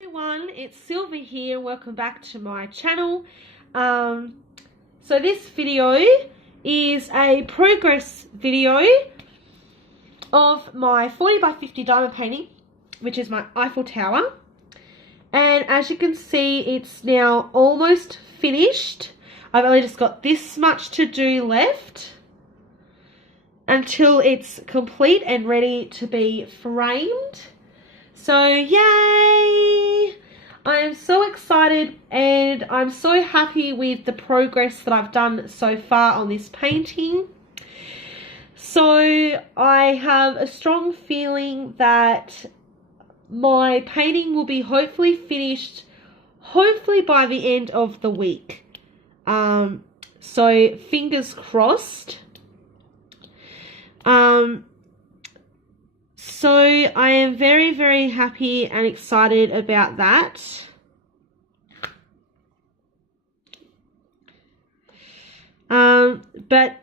Everyone, it's Silver here. Welcome back to my channel. So this video is a progress video of my 40 by 50 diamond painting, which is my Eiffel Tower. And as you can see, it's now almost finished. I've only just got this much to do left until it's complete and ready to be framed. So yay! I'm so excited and I'm so happy with the progress that I've done so far on this painting. So I have a strong feeling that my painting will be hopefully finished by the end of the week. So fingers crossed. So I am very, very happy and excited about that. But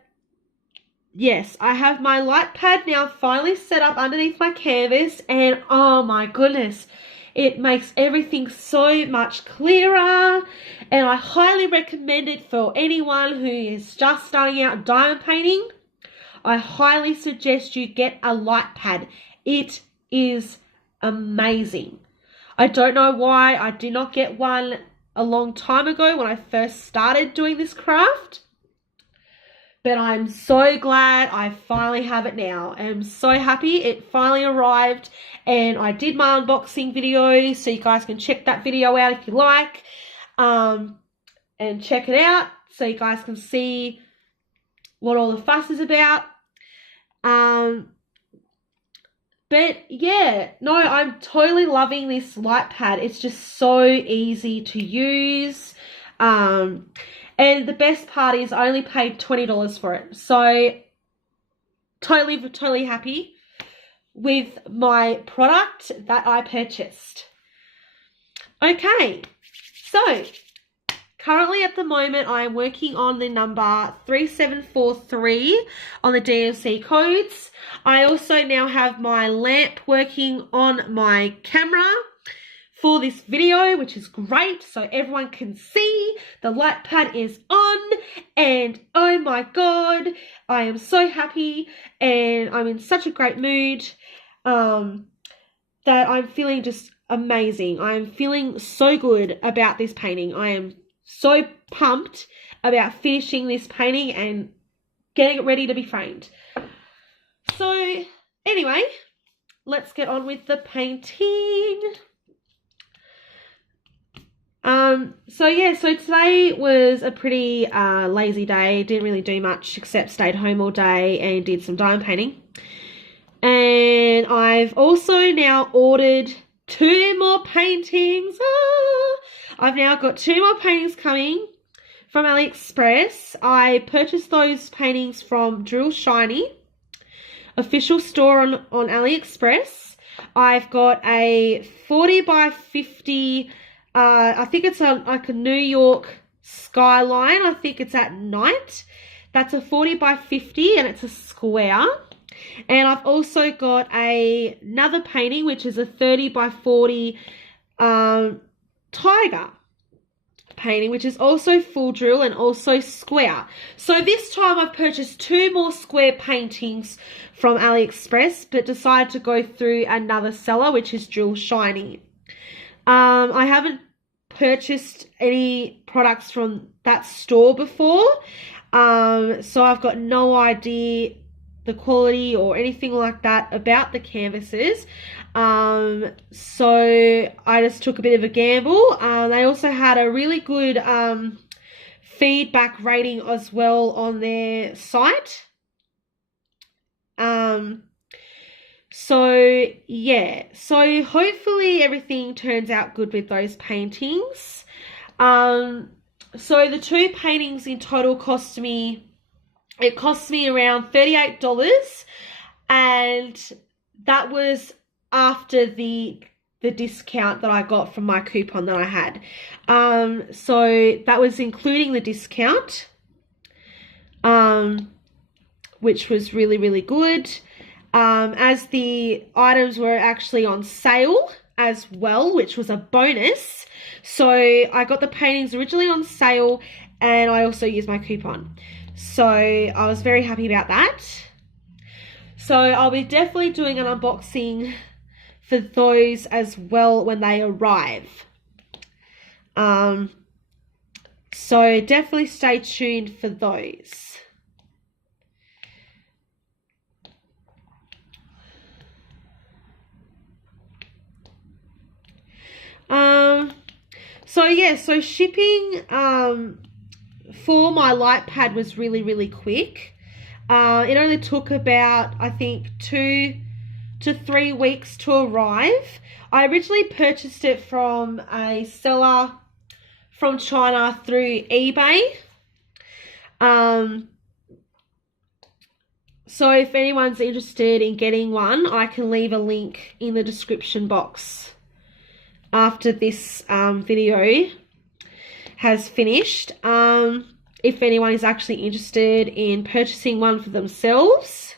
yes, I have my light pad now finally set up underneath my canvas, and oh my goodness, it makes everything so much clearer, and I highly recommend it for anyone who is just starting out diamond painting. I highly suggest you get a light pad. It is amazing. I don't know why I did not get one a long time ago when I first started doing this craft, but I'm so glad I finally have it now. I'm so happy it finally arrived, and I did my unboxing video, so you guys can check that video out if you like, and check it out so you guys can see what all the fuss is about. But yeah, no, I'm totally loving this light pad. It's just so easy to use. And the best part is I only paid $20 for it. So totally happy with my product that I purchased. Okay, so currently at the moment I'm working on the number 3743 on the DMC codes. I also now have my lamp working on my camera for this video, which is great, so everyone can see the light pad is on, and oh my god, I am so happy and I'm in such a great mood that I'm feeling just amazing. I am feeling so good about this painting. I am so pumped about finishing this painting and getting it ready to be framed. So anyway, let's get on with the painting. So today was a pretty lazy day. Didn't really do much except stayed home all day and did some diamond painting. And I've also now ordered 2 more paintings. I've now got 2 more paintings coming from AliExpress. I purchased those paintings from Drill Shiny official store on AliExpress. I've got a 40 by 50, I think it's like a New York skyline. I think it's at night. That's a 40 by 50 and it's a square. And I've also got another painting which is a 30 by 40 tiger painting, which is also full drill and also square. So this time I've purchased 2 more square paintings from AliExpress, but decided to go through another seller, which is Drill Shiny. I haven't purchased any products from that store before, so I've got no idea the quality or anything like that about the canvases. So I just took a bit of a gamble. They also had a really good feedback rating as well on their site. So yeah, so hopefully everything turns out good with those paintings. So the 2 paintings in total cost me around $38, and that was after the discount that I got from my coupon that I had. So that was including the discount, which was really good. As the items were actually on sale, as well, which was a bonus. So I got the paintings originally on sale, and I also used my coupon. So I was very happy about that. So I'll be definitely doing an unboxing for those as well when they arrive. So definitely stay tuned for those. So yeah, so shipping for my light pad was really quick. It only took about, I think, 2 to 3 weeks to arrive. I originally purchased it from a seller from China through eBay. So if anyone's interested in getting one, I can leave a link in the description box after this video has finished. If anyone is actually interested in purchasing one for themselves.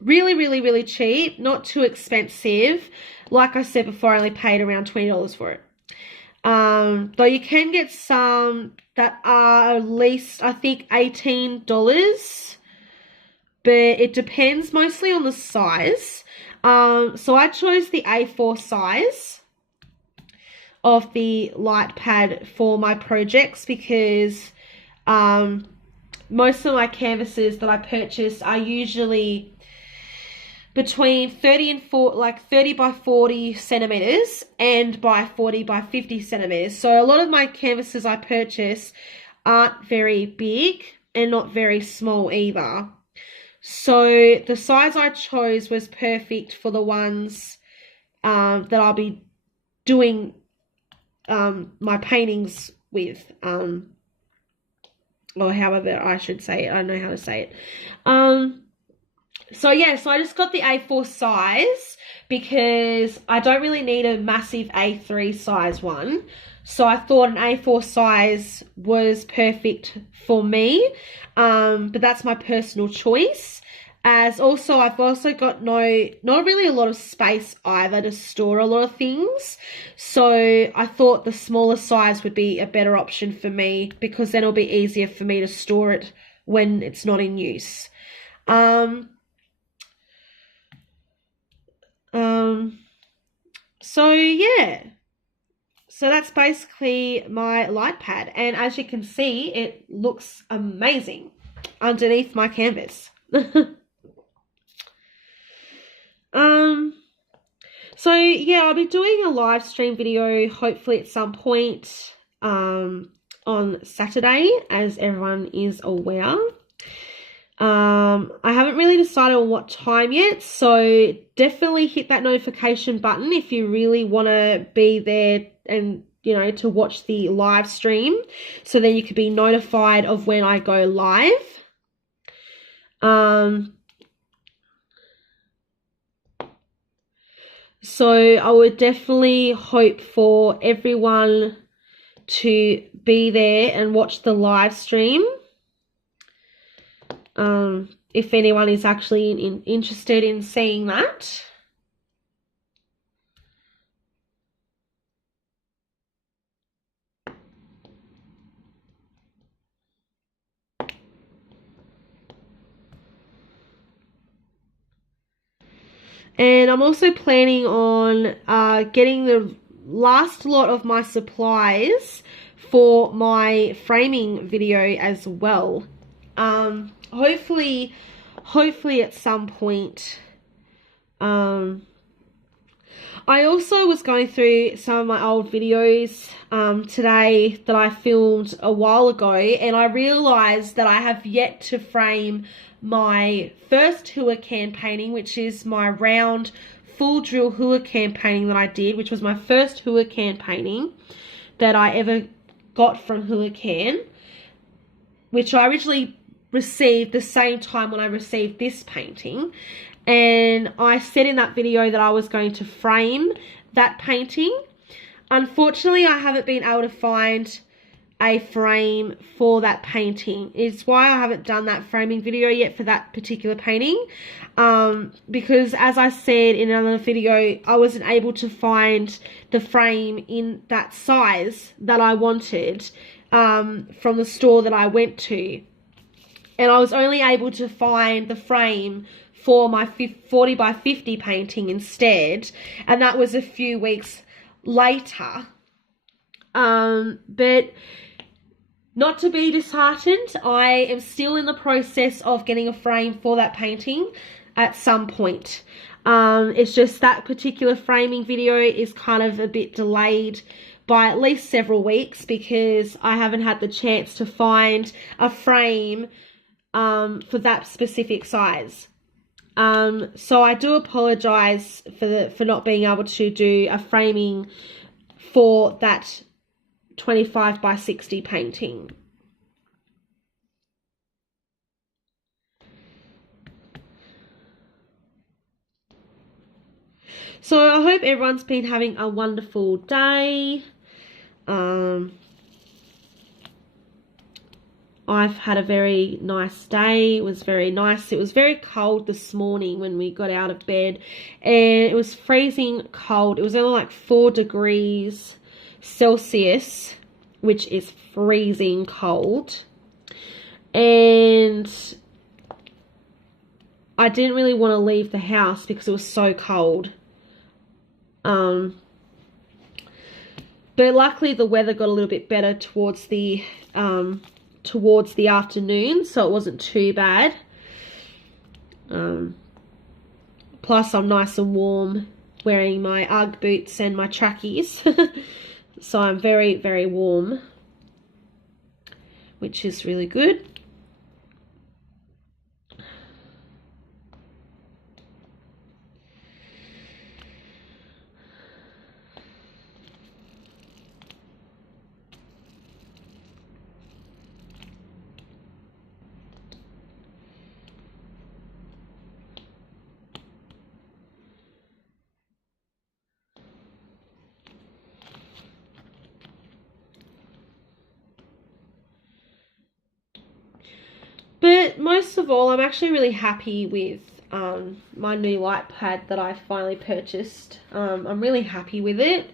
Really cheap, not too expensive. Like I said before, I only paid around $20 for it. Though you can get some that are at least, I think, $18, but it depends mostly on the size. So I chose the A4 size of the light pad for my projects because most of my canvases that I purchase are usually between 30 and 40, like 30 by 40 centimeters and by 40 by 50 centimeters. So a lot of my canvases I purchase aren't very big and not very small either. So the size I chose was perfect for the ones that I'll be doing my paintings with, or however I should say it. I don't know how to say it. So yeah, so I just got the A4 size because I don't really need a massive A3 size one. So I thought an A4 size was perfect for me, but that's my personal choice. As also, I've also got not really a lot of space either to store a lot of things. So I thought the smaller size would be a better option for me because then it'll be easier for me to store it when it's not in use. So yeah, so that's basically my light pad, and as you can see, it looks amazing underneath my canvas. So yeah, I'll be doing a live stream video hopefully at some point on Saturday, as everyone is aware. I haven't really decided on what time yet, so definitely hit that notification button if you really want to be there and, you know, to watch the live stream, so then you could be notified of when I go live. So I would definitely hope for everyone to be there and watch the live stream. If anyone is actually interested in seeing that. And I'm also planning on getting the last lot of my supplies for my framing video as well. Hopefully at some point. I also was going through some of my old videos today that I filmed a while ago, and I realized that I have yet to frame my first Huracan painting, which is my round full drill Huracan painting that I did, which was my first Huracan painting that I ever got from Huracan, which I originally received the same time when I received this painting. And I said in that video that I was going to frame that painting. Unfortunately, I haven't been able to find a frame for that painting. It's why I haven't done that framing video yet for that particular painting, because as I said in another video, I wasn't able to find the frame in that size that I wanted from the store that I went to, and I was only able to find the frame for my 40 by 50 painting instead, and that was a few weeks later. But not to be disheartened, I am still in the process of getting a frame for that painting at some point. It's just that particular framing video is kind of a bit delayed by at least several weeks because I haven't had the chance to find a frame for that specific size. So I do apologize for not being able to do a framing for that 25 by 60 painting. So I hope everyone's been having a wonderful day. I've had a very nice day. It was very nice. It was very cold this morning when we got out of bed, and it was freezing cold. It was only like 4 degrees Celsius, which is freezing cold, and I didn't really want to leave the house because it was so cold. But luckily the weather got a little bit better towards the afternoon, so it wasn't too bad. Plus I'm nice and warm wearing my UGG boots and my trackies. So I'm very, very warm, which is really good. But most of all, I'm actually really happy with my new light pad that I finally purchased. I'm really happy with it.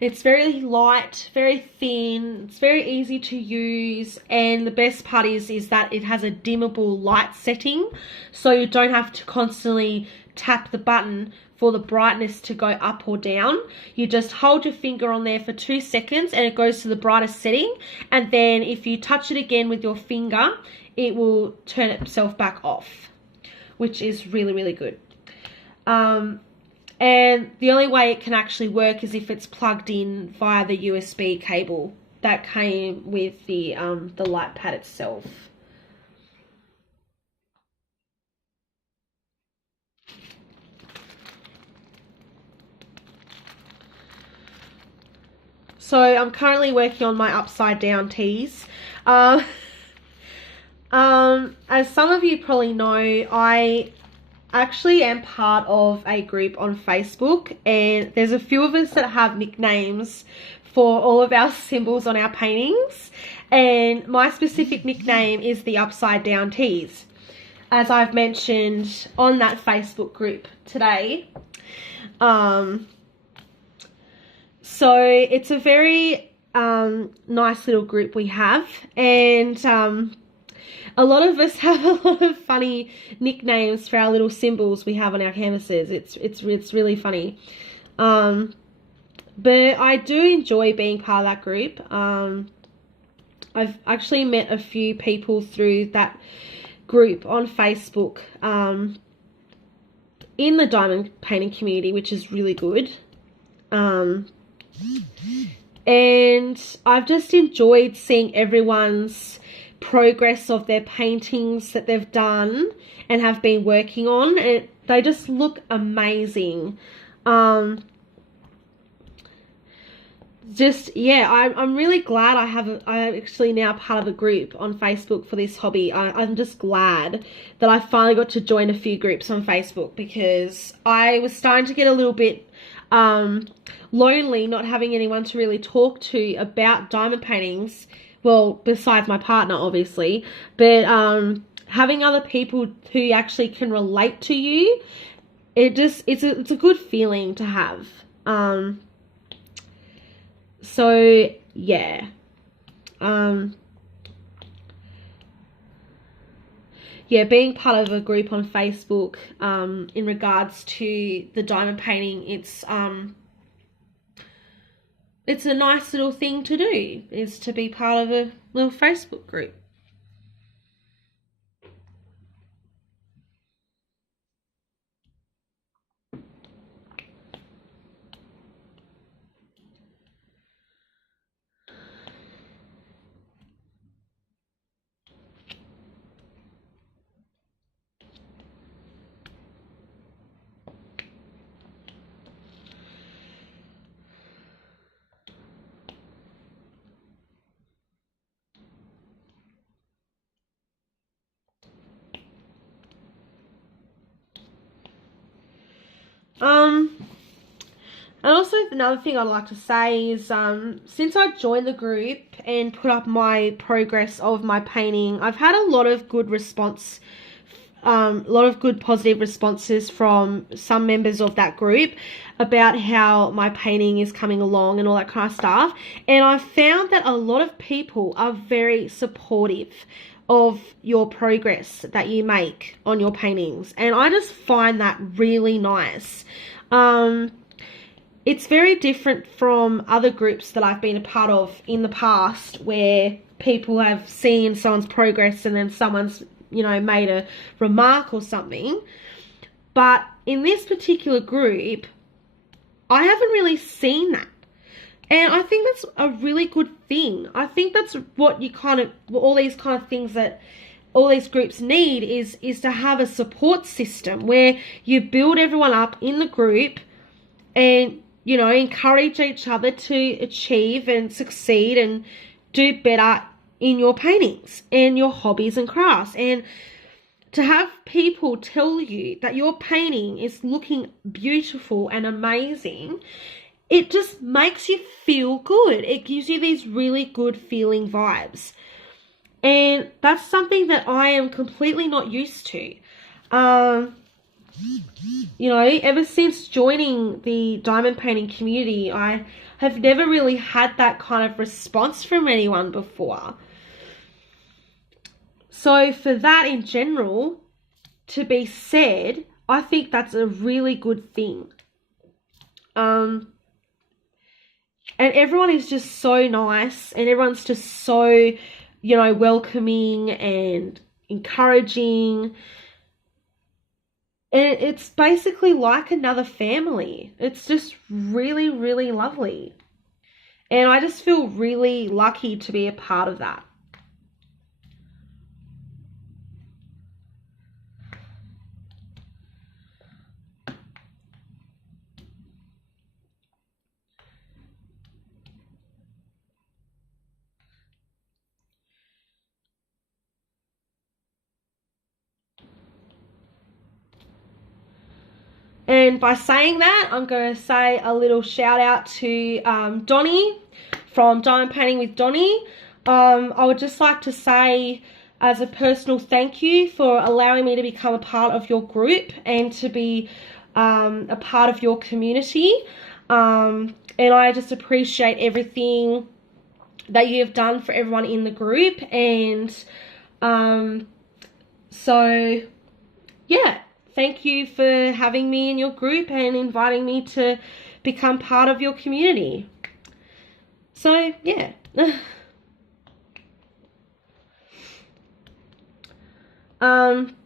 It's very light, very thin, it's very easy to use, and the best part is that it has a dimmable light setting, so you don't have to constantly tap the button for the brightness to go up or down. You just hold your finger on there for 2 seconds and it goes to the brightest setting, and then if you touch it again with your finger, it will turn itself back off, which is really, really good. And the only way it can actually work is if it's plugged in via the USB cable that came with the light pad itself. So I'm currently working on my upside down tees. As some of you probably know, I actually am part of a group on Facebook, and there's a few of us that have nicknames for all of our symbols on our paintings, and my specific nickname is the upside down tees, as I've mentioned on that Facebook group today. So it's a very nice little group we have, and a lot of us have a lot of funny nicknames for our little symbols we have on our canvases. It's really funny. But I do enjoy being part of that group. I've actually met a few people through that group on Facebook in the diamond painting community, which is really good. And I've just enjoyed seeing everyone's progress of their paintings that they've done and have been working on. They just look amazing. I'm really glad I'm actually now part of a group on Facebook for this hobby. I'm just glad that I finally got to join a few groups on Facebook, because I was starting to get a little bit lonely, not having anyone to really talk to about diamond paintings. Well, besides my partner, obviously, but having other people who actually can relate to you, it's a good feeling to have. So yeah. Yeah, being part of a group on Facebook in regards to the diamond painting, it's a nice little thing to do, is to be part of a little Facebook group. And also another thing I'd like to say is since I joined the group and put up my progress of my painting, I've had a lot of good response, a lot of good positive responses from some members of that group about how my painting is coming along and all that kind of stuff. And I've found that a lot of people are very supportive of your progress that you make on your paintings, and I just find that really nice. It's very different from other groups that I've been a part of in the past, where people have seen someone's progress and then someone's, made a remark or something. But in this particular group, I haven't really seen that. And I think that's a really good thing. I think that's what all these kind of things that all these groups need is to have a support system where you build everyone up in the group and, encourage each other to achieve and succeed and do better in your paintings and your hobbies and crafts. And to have people tell you that your painting is looking beautiful and amazing, it just makes you feel good. It gives you these really good feeling vibes. And that's something that I am completely not used to. Ever since joining the diamond painting community, I have never really had that kind of response from anyone before. So for that in general to be said, I think that's a really good thing. And everyone is just so nice, and everyone's just so, welcoming and encouraging. And it's basically like another family. It's just really, really lovely. And I just feel really lucky to be a part of that. And by saying that, I'm going to say a little shout out to Donnie from Diamond Painting with Donnie. I would just like to say as a personal thank you for allowing me to become a part of your group and to be a part of your community. And I just appreciate everything that you have done for everyone in the group. And so, yeah. Thank you for having me in your group and inviting me to become part of your community. So, yeah. I'm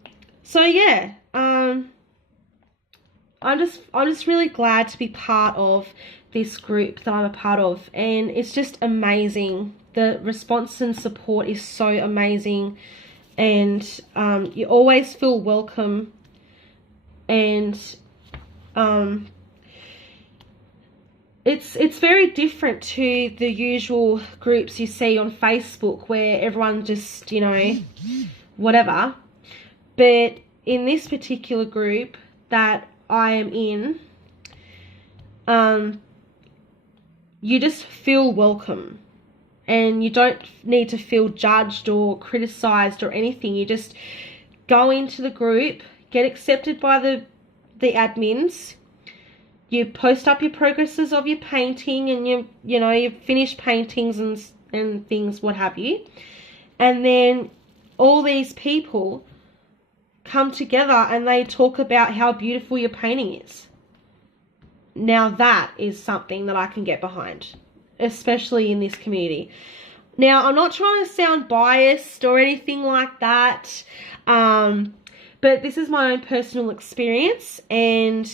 just really glad to be part of this group that I'm a part of, and it's just amazing. The response and support is so amazing, and you always feel welcome. And it's very different to the usual groups you see on Facebook where everyone just, whatever. But in this particular group that I am in, you just feel welcome. And you don't need to feel judged or criticized or anything. You just go into the group, get accepted by the admins. You post up your progresses of your painting and your finished paintings and things, what have you. And then all these people come together and they talk about how beautiful your painting is. Now that is something that I can get behind, especially in this community. Now, I'm not trying to sound biased or anything like that, but this is my own personal experience and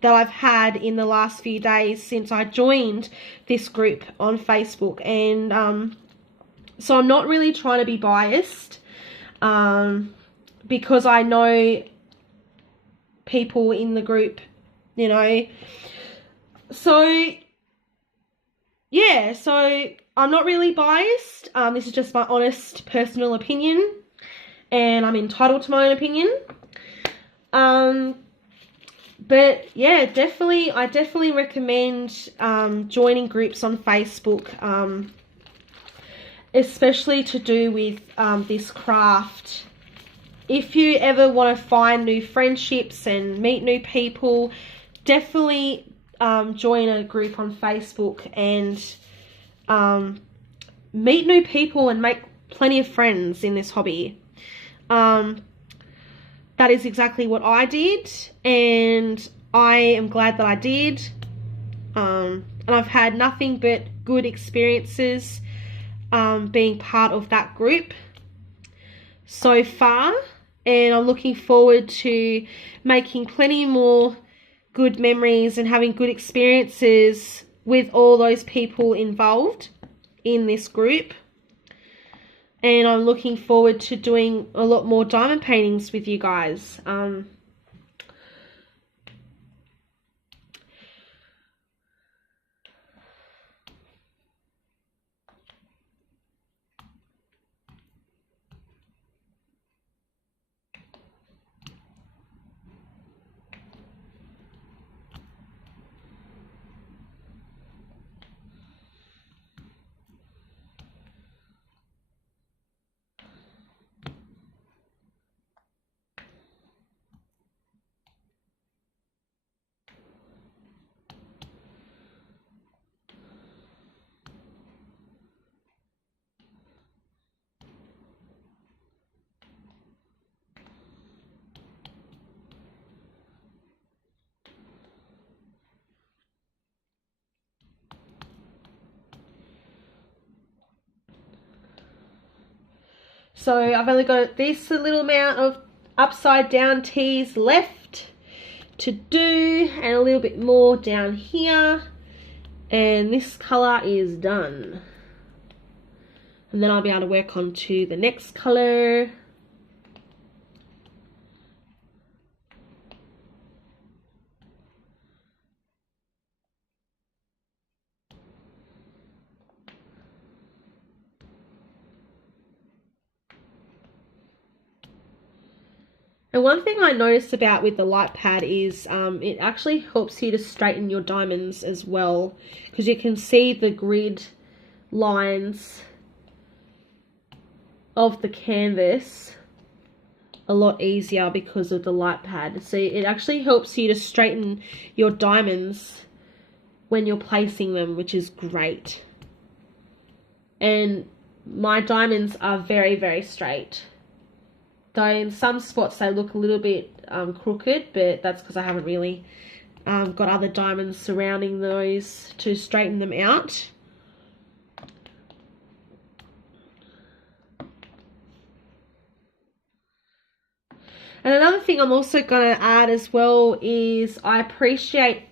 that I've had in the last few days since I joined this group on Facebook. And so I'm not really trying to be biased because I know people in the group, So, yeah, so I'm not really biased. This is just my honest personal opinion, and I'm entitled to my own opinion. But yeah, I definitely recommend joining groups on Facebook, especially to do with this craft. If you ever want to find new friendships and meet new people, definitely join a group on Facebook and meet new people and make plenty of friends in this hobby. That is exactly what I did, and I am glad that I did. And I've had nothing but good experiences being part of that group so far, and I'm looking forward to making plenty more good memories and having good experiences with all those people involved in this group. And I'm looking forward to doing a lot more diamond paintings with you guys. So I've only got this little amount of upside down tees left to do, and a little bit more down here, and this color is done. And then I'll be able to work on to the next color. And one thing I noticed about with the light pad is it actually helps you to straighten your diamonds as well, because you can see the grid lines of the canvas a lot easier because of the light pad. So it actually helps you to straighten your diamonds when you're placing them, which is great. And my diamonds are very, very straight. Though in some spots they look a little bit crooked, but that's because I haven't really got other diamonds surrounding those to straighten them out. And another thing I'm also going to add as well is I appreciate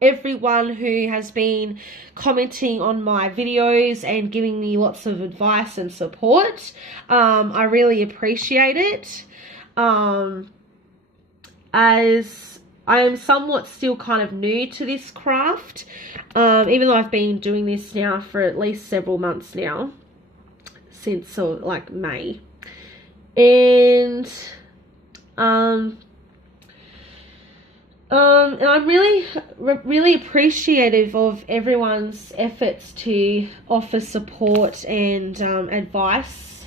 everyone who has been commenting on my videos and giving me lots of advice and support. I really appreciate it, as I am somewhat still kind of new to this craft, even though I've been doing this now for at least several months now, since like May. And And I'm really appreciative of everyone's efforts to offer support and advice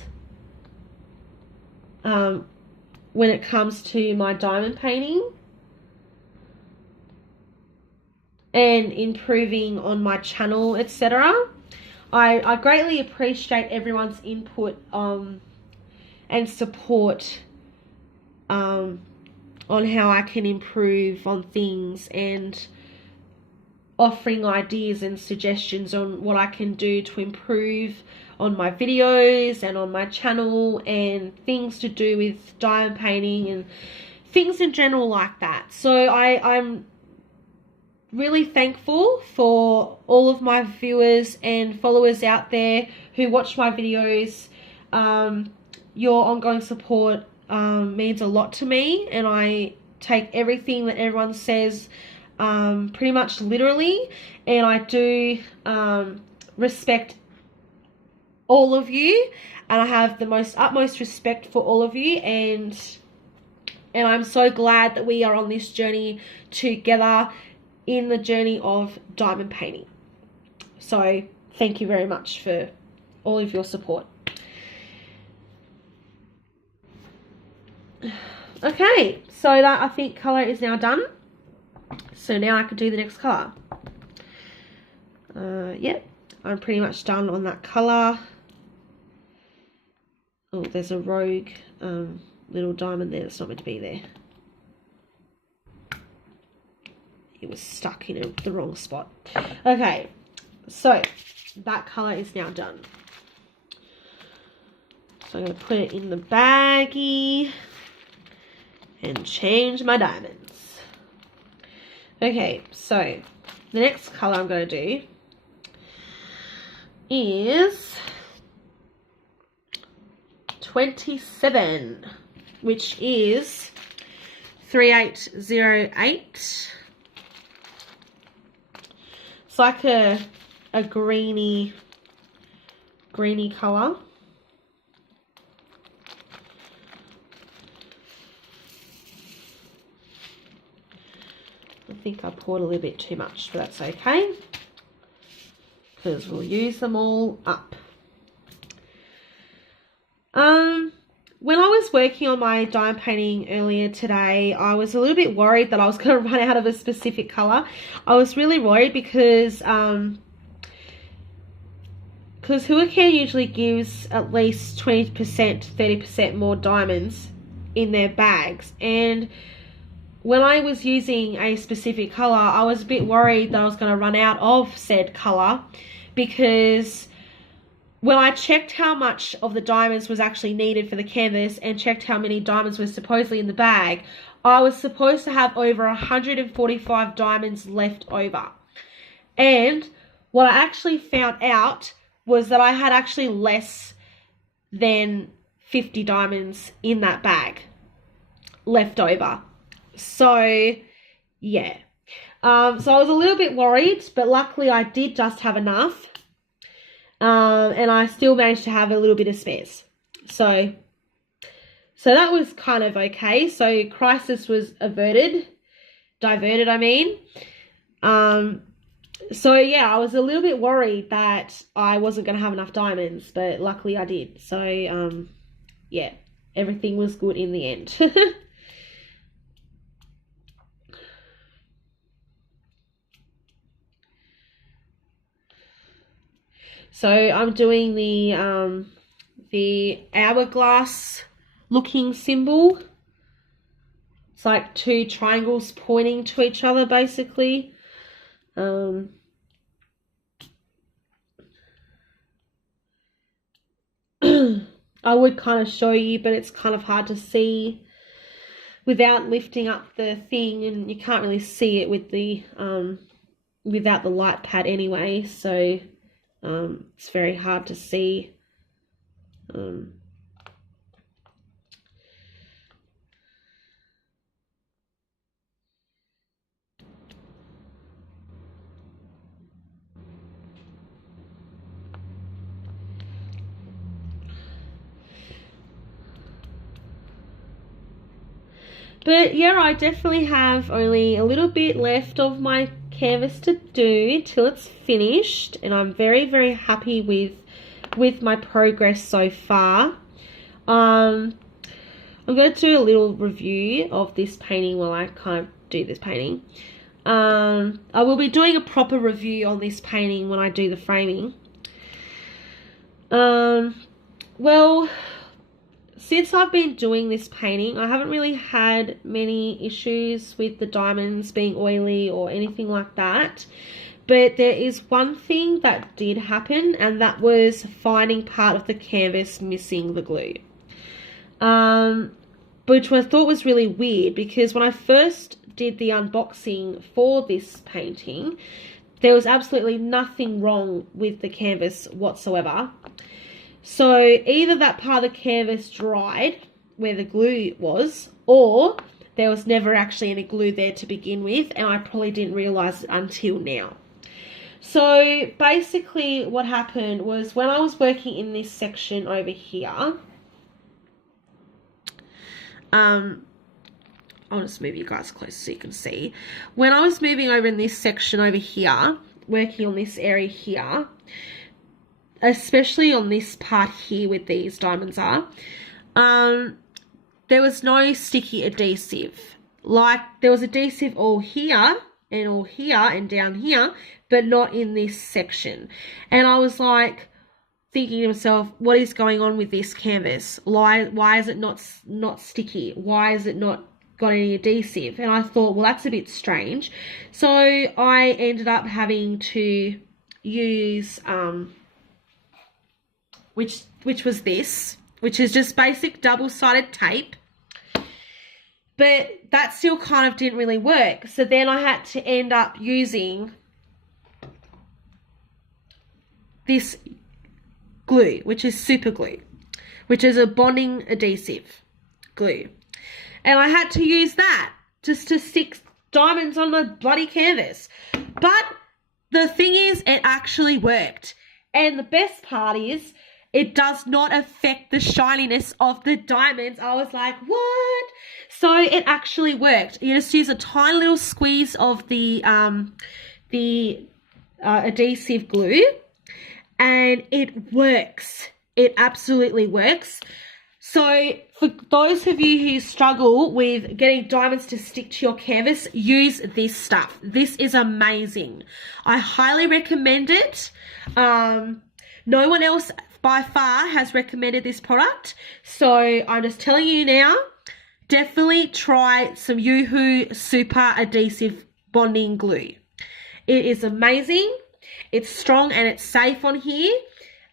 when it comes to my diamond painting and improving on my channel, etc. I greatly appreciate everyone's input and support on how I can improve on things and offering ideas and suggestions on what I can do to improve on my videos and on my channel and things to do with diamond painting and things in general like that. So I'm really thankful for all of my viewers and followers out there who watch my videos. Your ongoing support means a lot to me, and I take everything that everyone says pretty much literally, and I do respect all of you, and I have the utmost respect for all of you, and I'm so glad that we are on this journey together in the journey of diamond painting. So thank you very much for all of your support. Okay, so that I think colour is now done. So now I can do the next colour. Yep, I'm pretty much done on that colour. Oh, there's a rogue little diamond there that's not meant to be there. It was stuck in the wrong spot. Okay, so that colour is now done. So I'm going to put it in the baggie and change my diamonds. Okay, so the next colour I'm going to do is 27, which is 3808. It's like a greeny colour. I think I poured a little bit too much, but that's okay, because we'll use them all up. When I was working on my diamond painting earlier today, I was a little bit worried that I was going to run out of a specific colour. I was really worried because Huacan usually gives at least 20%, 30% more diamonds in their bags, and when I was using a specific colour, I was a bit worried that I was going to run out of said colour, because when I checked how much of the diamonds was actually needed for the canvas and checked how many diamonds were supposedly in the bag, I was supposed to have over 145 diamonds left over. And what I actually found out was that I had actually less than 50 diamonds in that bag left over. So, yeah. So I was a little bit worried, but luckily I did just have enough. And I still managed to have a little bit of spares. So that was kind of okay. So crisis was diverted, I mean. So yeah, I was a little bit worried that I wasn't going to have enough diamonds, but luckily I did. So, yeah, everything was good in the end. So I'm doing the hourglass looking symbol. It's like two triangles pointing to each other, basically. I would kind of show you, but it's kind of hard to see without lifting up the thing, and you can't really see it with the without the light pad anyway, so it's very hard to see. But yeah, I definitely have only a little bit left of my canvas to do till it's finished, and I'm very, very happy with my progress so far. I'm going to do a little review of this painting while I kind of do this painting. I will be doing a proper review on this painting when I do the framing. Well, since I've been doing this painting, I haven't really had many issues with the diamonds being oily or anything like that. But there is one thing that did happen, and that was finding part of the canvas missing the glue. Which I thought was really weird, because when I first did the unboxing for this painting, there was absolutely nothing wrong with the canvas whatsoever. So either that part of the canvas dried where the glue was, or there was never actually any glue there to begin with, and I probably didn't realize it until now. So basically what happened was, when I was working in this section over here, I'll just move you guys close so you can see. When I was moving over in this section over here, working on this area here, especially on this part here with these diamonds are, there was no sticky adhesive. Like, there was adhesive all here and down here, but not in this section. And I was like thinking to myself, what is going on with this canvas? Why is it not sticky? Why is it not got any adhesive? And I thought, well, that's a bit strange. So I ended up having to use which was this, which is just basic double-sided tape. But that still kind of didn't really work. So then I had to end up using this glue, which is super glue, which is a bonding adhesive glue. And I had to use that just to stick diamonds on my bloody canvas. But the thing is, it actually worked. And the best part is, it does not affect the shininess of the diamonds. I was like, what? So it actually worked. You just use a tiny little squeeze of the adhesive glue, and it works. It absolutely works. So for those of you who struggle with getting diamonds to stick to your canvas, use this stuff. This is amazing. I highly recommend it. No one else by far has recommended this product, so I'm just telling you now, definitely try some Yoo-Hoo Super Adhesive Bonding Glue. It is amazing. It's strong and it's safe on here.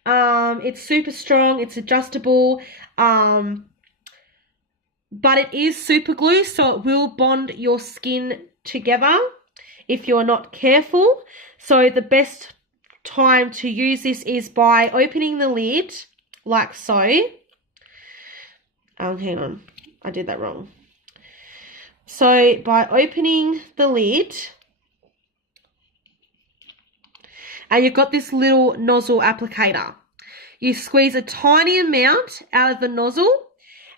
It's super strong, it's adjustable, but it is super glue, so it will bond your skin together if you're not careful. So the best time to use this is by opening the lid like so. Hang on, I did that wrong. So by opening the lid, and you've got this little nozzle applicator, you squeeze a tiny amount out of the nozzle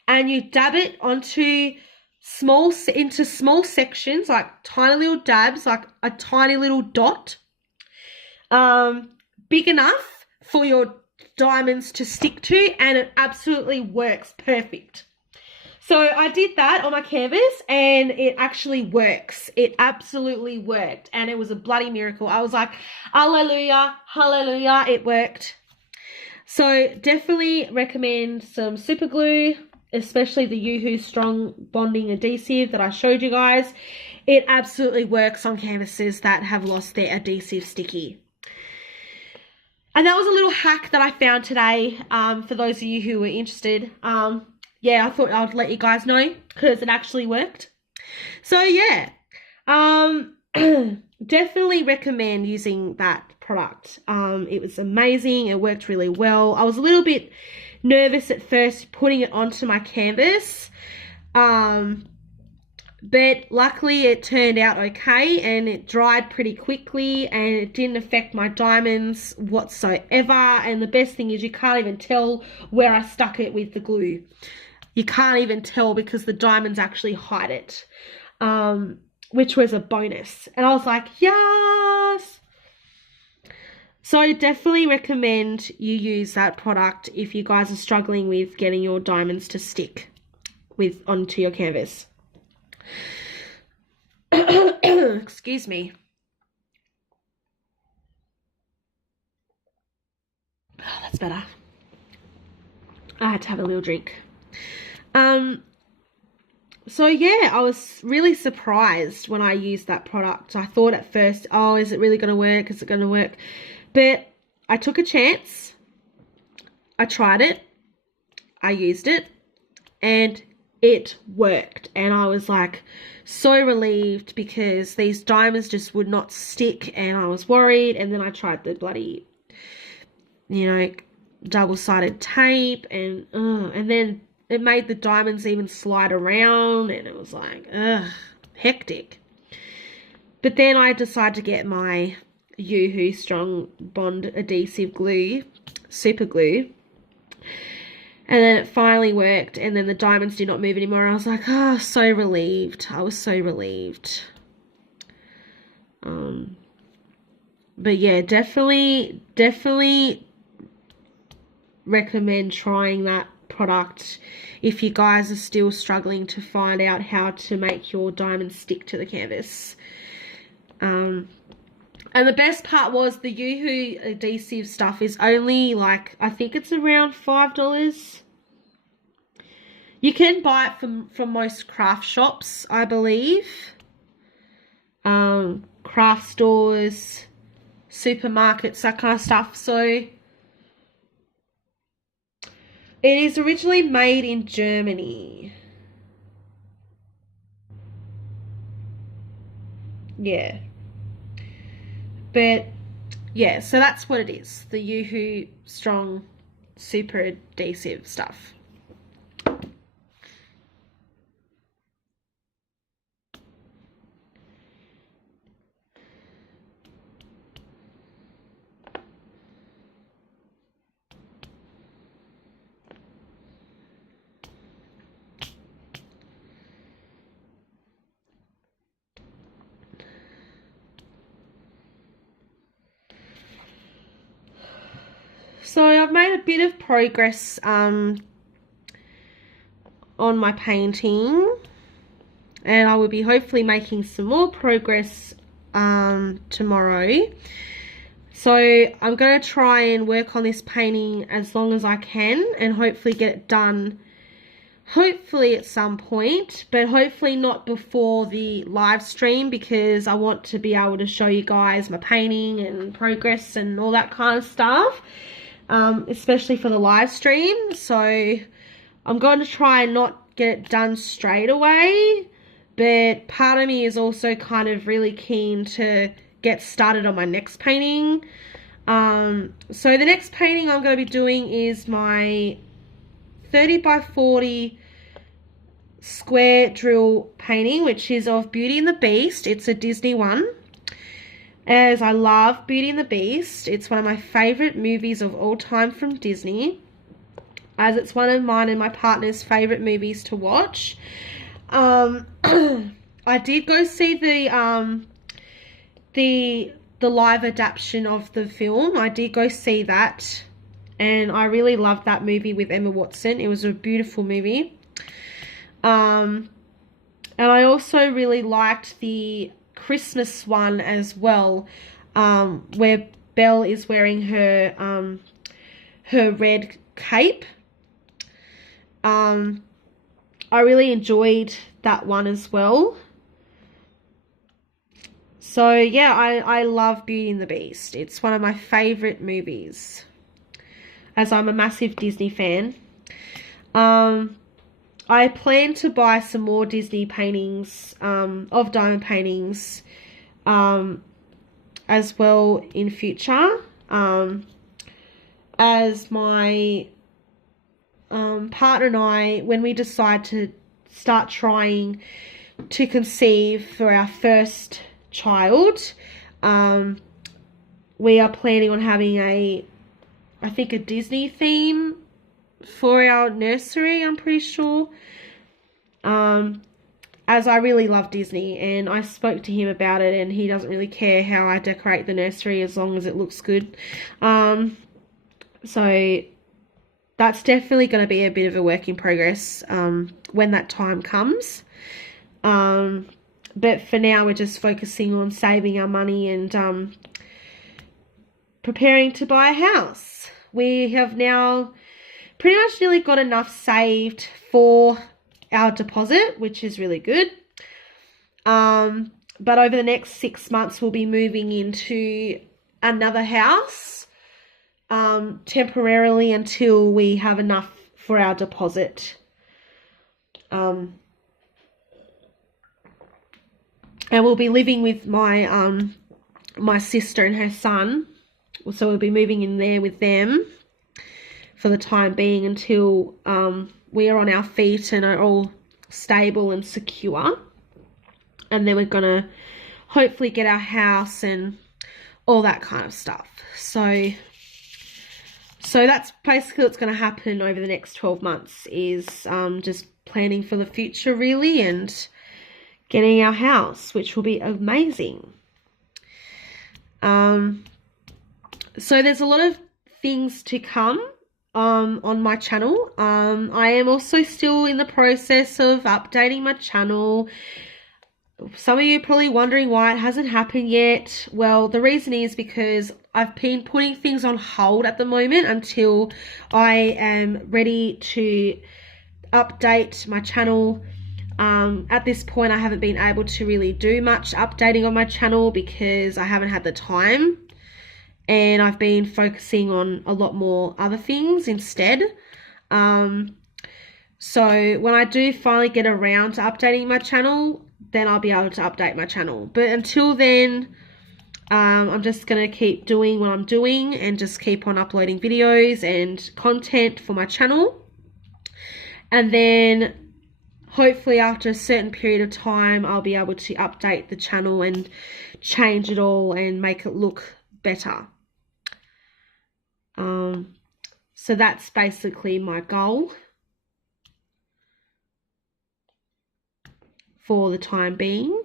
and you dab it onto small sections, like tiny little dabs, like a tiny little dot, big enough for your diamonds to stick to, and it absolutely works perfect. So I did that on my canvas and it actually works. It absolutely worked, and it was a bloody miracle. I was like, hallelujah, hallelujah, it worked. So definitely recommend some super glue, especially the Yoo-Hoo Strong Bonding Adhesive that I showed you guys. It absolutely works on canvases that have lost their adhesive sticky. And that was a little hack that I found today, for those of you who were interested. Yeah, I thought I would let you guys know because it actually worked. So yeah, definitely recommend using that product. It was amazing. It worked really well. I was a little bit nervous at first putting it onto my canvas, but luckily it turned out okay, and it dried pretty quickly and it didn't affect my diamonds whatsoever. And the best thing is, you can't even tell where I stuck it with the glue. you can't even tell because the diamonds actually hide it, which was a bonus. And I was like, yes. So I definitely recommend you use that product if you guys are struggling with getting your diamonds to stick onto your canvas. Excuse me. Oh, that's better. I had to have a little drink. So yeah, I was really surprised when I used that product. I thought at first, oh, is it really going to work? Is it going to work? But I took a chance. I tried it. I used it. And it worked. And I was like so relieved because these diamonds just would not stick. And I was worried. And then I tried the bloody, double-sided tape. And then it made the diamonds even slide around, and it was like, hectic. But then I decided to get my Yoo-Hoo Strong Bond Adhesive Glue, super glue. And then it finally worked, and then the diamonds did not move anymore. I was like, oh, so relieved. I was so relieved. But yeah, definitely recommend trying that product if you guys are still struggling to find out how to make your diamonds stick to the canvas. And the best part was the Yoo-Hoo adhesive stuff is only like, I think it's around $5. You can buy it from most craft shops, I believe. Craft stores, supermarkets, that kind of stuff. So it is originally made in Germany. Yeah. But, yeah, so that's what it is. The Yoo-Hoo Strong Super Adhesive stuff. So I've made a bit of progress on my painting, and I will be hopefully making some more progress tomorrow. So I'm going to try and work on this painting as long as I can and hopefully get it done hopefully at some point, but hopefully not before the live stream, because I want to be able to show you guys my painting and progress and all that kind of stuff. Especially for the live stream. So I'm going to try and not get it done straight away, but part of me is also kind of really keen to get started on my next painting. So the next painting I'm going to be doing is my 30 by 40 square drill painting, which is of Beauty and the Beast. It's a Disney one, as I love Beauty and the Beast. It's one of my favorite movies of all time from Disney, as it's one of mine and my partner's favorite movies to watch. I did go see the live adaptation of the film. I did go see that, and I really loved that movie with Emma Watson. It was a beautiful movie. And I also really liked the Christmas one as well, where Belle is wearing her her red cape. I really enjoyed that one as well. So yeah, I love Beauty and the Beast. It's one of my favorite movies, as I'm a massive Disney fan. I plan to buy some more Disney paintings, of diamond paintings, as well in future, as my partner and I, when we decide to start trying to conceive for our first child, we are planning on having I think a Disney theme for our nursery, I'm pretty sure. As I really love Disney, and I spoke to him about it, and he doesn't really care how I decorate the nursery as long as it looks good. So that's definitely going to be a bit of a work in progress when that time comes. But for now, we're just focusing on saving our money and preparing to buy a house. We have now pretty much nearly got enough saved for our deposit, which is really good. But over the next 6 months, we'll be moving into another house temporarily until we have enough for our deposit. And we'll be living with my my sister and her son. So we'll be moving in there with them for the time being until we are on our feet and are all stable and secure. And then we're going to hopefully get our house and all that kind of stuff. So that's basically what's going to happen over the next 12 months is just planning for the future really and getting our house, which will be amazing. So there's a lot of things to come on my channel. I am also still in the process of updating my channel. Some of you are probably wondering why it hasn't happened yet. Well, the reason is because I've been putting things on hold at the moment until I am ready to update my channel. At this point, I haven't been able to really do much updating on my channel because I haven't had the time. And I've been focusing on a lot more other things instead. So when I do finally get around to updating my channel, then I'll be able to update my channel. But until then, I'm just going to keep doing what I'm doing and just keep on uploading videos and content for my channel. And then hopefully after a certain period of time, I'll be able to update the channel and change it all and make it look better. So that's basically my goal for the time being.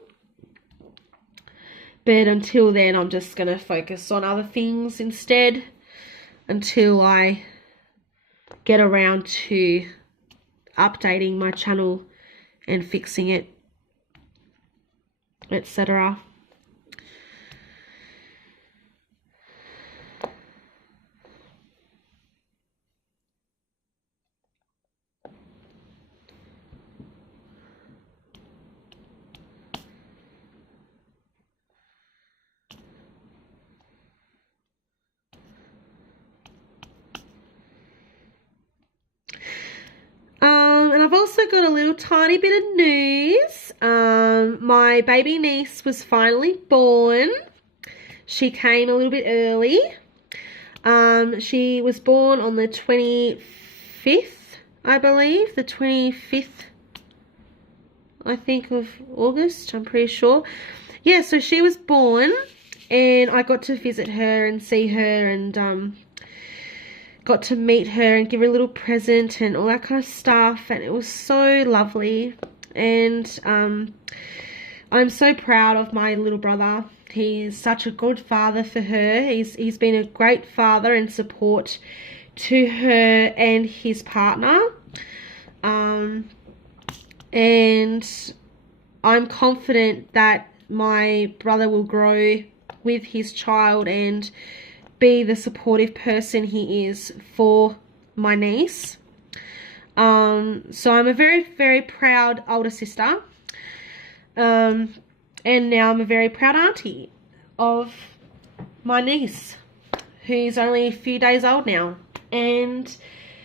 But until then, I'm just going to focus on other things instead until I get around to updating my channel and fixing it, etc. And I've also got a little tiny bit of news. My baby niece was finally born. She came a little bit early. She was born on the 25th, I believe. The 25th, I think, of August, I'm pretty sure. Yeah, so she was born and I got to visit her and see her and got to meet her and give her a little present and all that kind of stuff, and it was so lovely. And I'm so proud of my little brother. He's such a good father for her. He's been a great father and support to her and his partner. And I'm confident that my brother will grow with his child and be the supportive person he is for my niece. So I'm a very, very proud older sister. And now I'm a very proud auntie of my niece, who's only a few days old now. And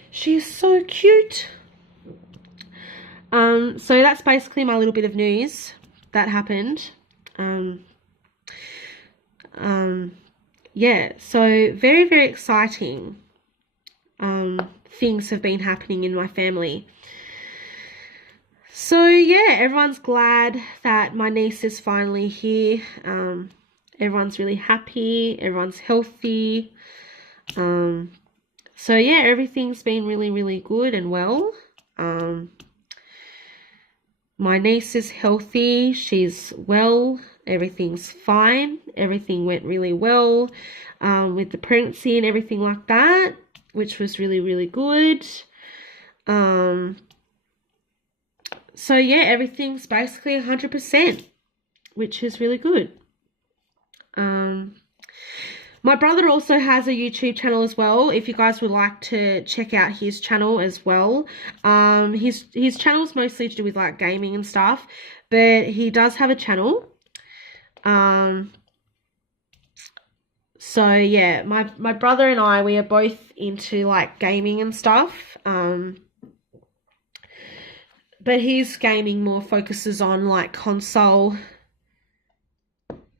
she's so cute. So that's basically my little bit of news that happened. Yeah, so very, very exciting things have been happening in my family. So yeah, everyone's glad that my niece is finally here. Everyone's really happy, everyone's healthy. So yeah, everything's been really, really good and well. My niece is healthy. She's well. Everything's fine. Everything went really well with the pregnancy and everything like that, which was really, really good. So yeah, everything's basically 100%, which is really good. My brother also has a YouTube channel as well, if you guys would like to check out his channel as well. His channel's mostly to do with like gaming and stuff, but he does have a channel. So yeah, my brother and I, we are both into like gaming and stuff. But his gaming more focuses on like console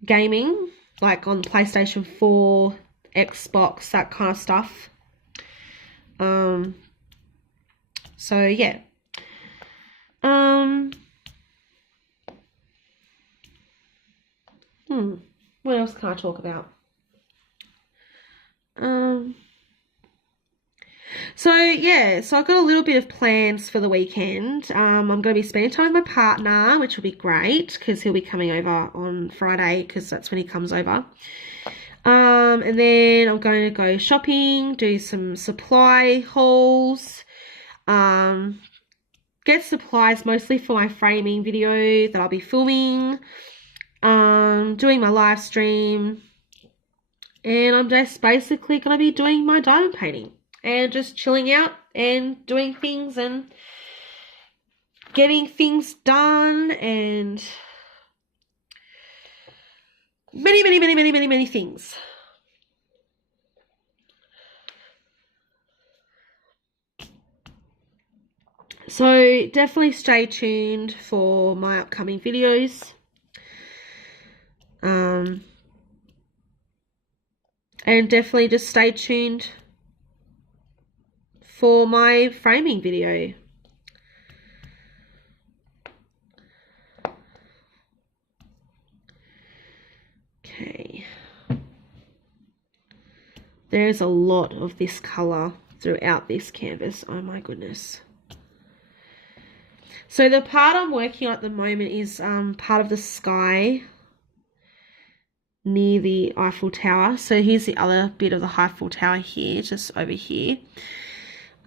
gaming, like on PlayStation 4, Xbox, that kind of stuff. So yeah. What else can I talk about? So yeah, so I've got a little bit of plans for the weekend. I'm going to be spending time with my partner, which will be great because he'll be coming over on Friday because that's when he comes over. And then I'm going to go shopping, do some supply hauls, get supplies mostly for my framing video that I'll be filming, doing my live stream, and I'm just basically going to be doing my diamond painting and just chilling out and doing things and getting things done and many things. So definitely stay tuned for my upcoming videos. And definitely just stay tuned for my framing video. Okay. There's a lot of this colour throughout this canvas. Oh my goodness. So the part I'm working on at the moment is part of the sky near the Eiffel Tower. So here's the other bit of the Eiffel Tower here, just over here.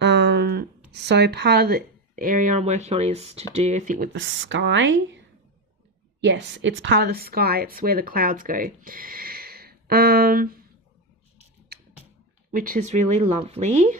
So part of the area I'm working on is to do, I think, with the sky. Yes, it's part of the sky. It's where the clouds go. Which is really lovely.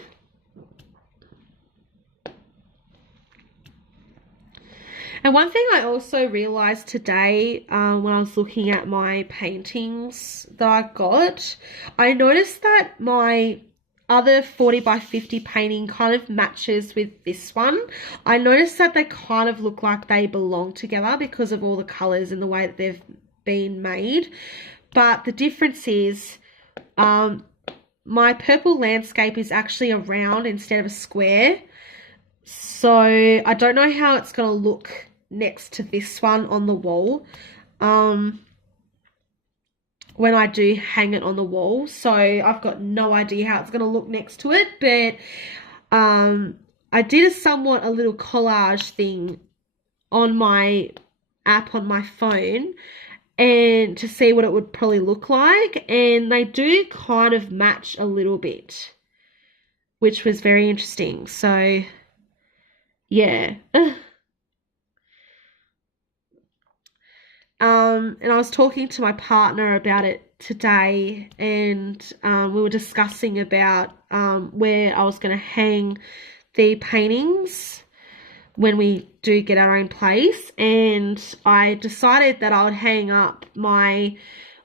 And one thing I also realized today when I was looking at my paintings that I got, I noticed that my other 40 by 50 painting kind of matches with this one. I noticed that they kind of look like they belong together because of all the colors and the way that they've been made. But the difference is my purple landscape is actually a round instead of a square. So I don't know how it's going to look next to this one on the wall when I do hang it on the wall. So I've got no idea how it's going to look next to it, but I did a little collage thing on my app on my phone and to see what it would probably look like, and they do kind of match a little bit, which was very interesting. So yeah. And I was talking to my partner about it today, and we were discussing about where I was going to hang the paintings when we do get our own place, and I decided that I would hang up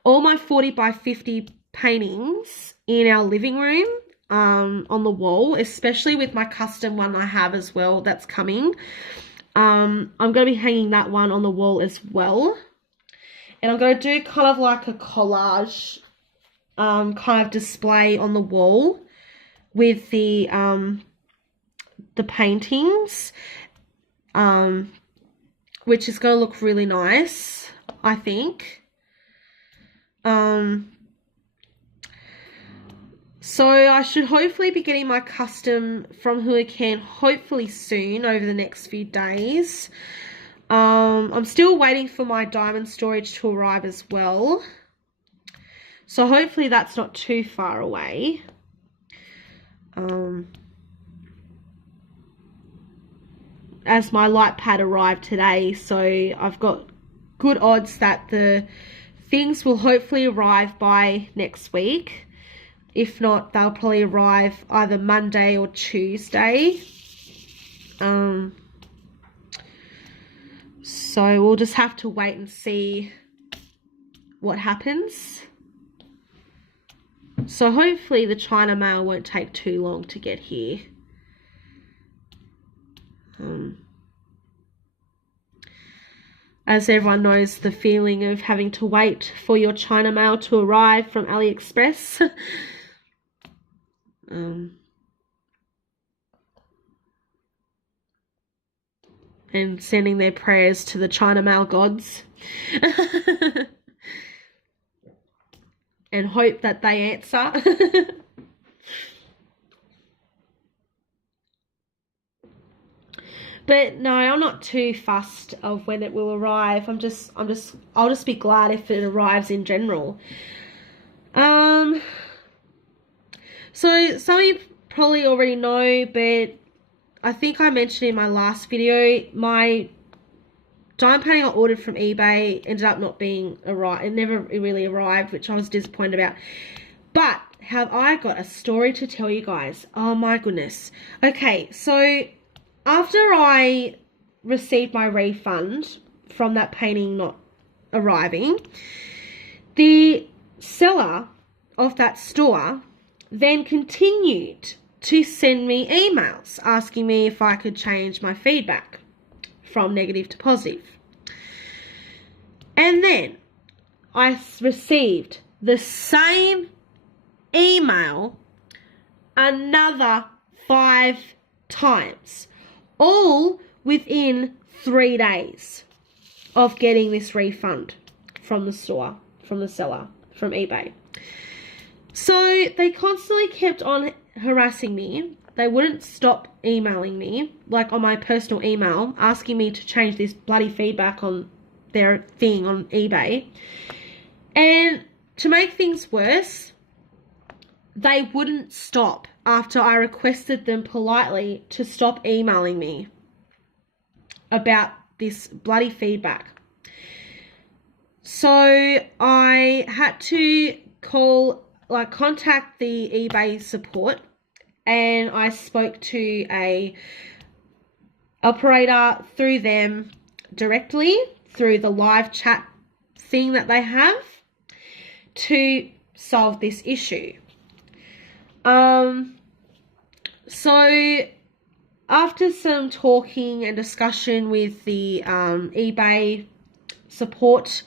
all my 40 by 50 paintings in our living room on the wall, especially with my custom one I have as well that's coming. I'm going to be hanging that one on the wall as well. And I'm going to do kind of like a collage kind of display on the wall with the paintings, which is going to look really nice, I think. So So I should hopefully be getting my custom from Hurricane hopefully soon over the next few days. I'm still waiting for my diamond storage to arrive as well. So hopefully that's not too far away. As my light pad arrived today, so I've got good odds that the things will hopefully arrive by next week. If not, they'll probably arrive either Monday or Tuesday. So we'll just have to wait and see what happens. So hopefully the China mail won't take too long to get here. As everyone knows, the feeling of having to wait for your China mail to arrive from AliExpress. And sending their prayers to the China mail gods. And hope that they answer. But no, I'm not too fussed of when it will arrive. I'll just be glad if it arrives in general. So some of you probably already know, but I think I mentioned in my last video, my diamond painting I ordered from eBay ended up not being arrived. It never really arrived, which I was disappointed about. But have I got a story to tell you guys? Oh my goodness. Okay, so after I received my refund from that painting not arriving, the seller of that store then continued to send me emails asking me if I could change my feedback from negative to positive. And then I received the same email another 5 times, all within 3 days of getting this refund from the store, from the seller, from eBay. So they constantly kept on harassing me. They wouldn't stop emailing me, like on my personal email, asking me to change this bloody feedback on their thing on eBay. And to make things worse, they wouldn't stop after I requested them politely to stop emailing me about this bloody feedback. So I had to contact the eBay support, and I spoke to a operator through them directly through the live chat thing that they have to solve this issue. So after some talking and discussion with the eBay support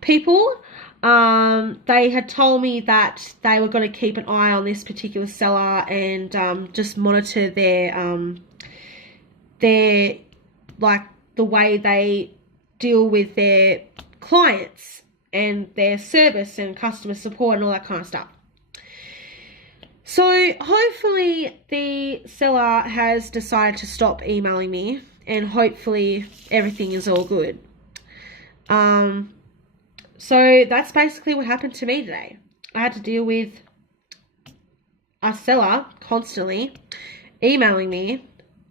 people, they had told me that they were going to keep an eye on this particular seller and just monitor their like the way they deal with their clients and their service and customer support and all that kind of stuff. So hopefully the seller has decided to stop emailing me, and hopefully everything is all good. So that's basically what happened to me today. I had to deal with a seller constantly emailing me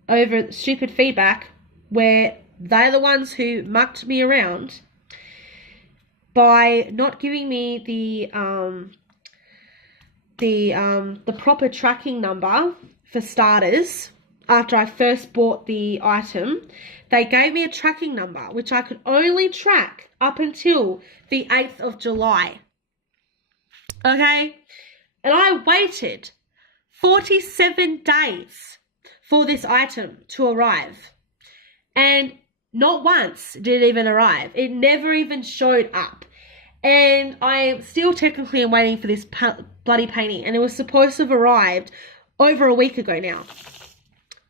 over stupid feedback where they're the ones who mucked me around by not giving me the proper tracking number for starters. After I first bought the item, they gave me a tracking number which I could only track up until the 8th of July. Okay? And I waited 47 days for this item to arrive. And not once did it even arrive. It never even showed up. And I am still technically waiting for this bloody painting. And it was supposed to have arrived over a week ago now.